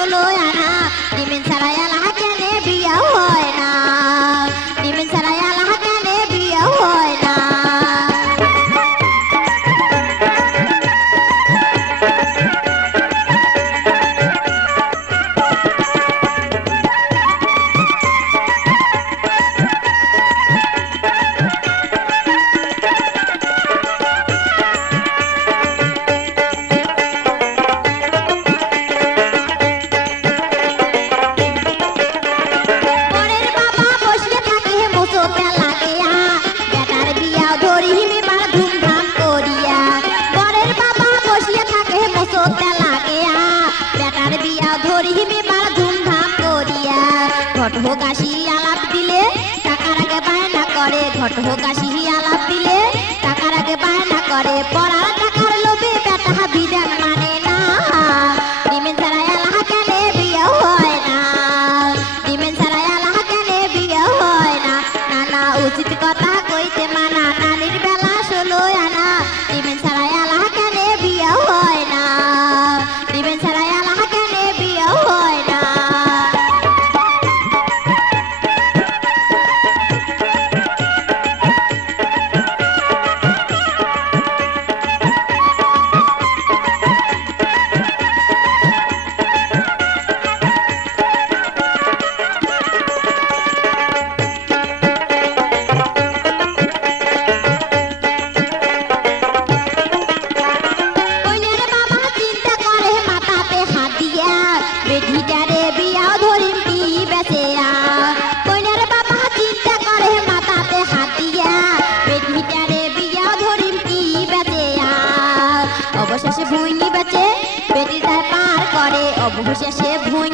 ষোলো আনা ডিমেন ছাড়াই আল্লাহ কেনে বিয়া হয় না ডিমেন ছাড়াই আল্লাহ কেনে বিয়া হয় না ঘটকাশি আলাপ দিলে টাকার আগে বায়না করে ঘটকাশি আলাপ দিলে টাকার আগে বায়না করে পড়া টাকার লোভে বেটা বিধান মানে না ডিমেন ছাড়াই আল্লাহ কেনে বিয়া হয় না ডিমেন ছাড়াই আল্লাহ কেনে বিয়া হয় না নানা উচিত কথা কইতে মানা নানির বেলা ষোলো আনা ডিমেন ছাড়াই আল্লাহ কেনে বিয়া হয় না ডিমেন ছাড়াই আল্লাহ কেনে বিয়া হয় না অবশেষে ভুঁই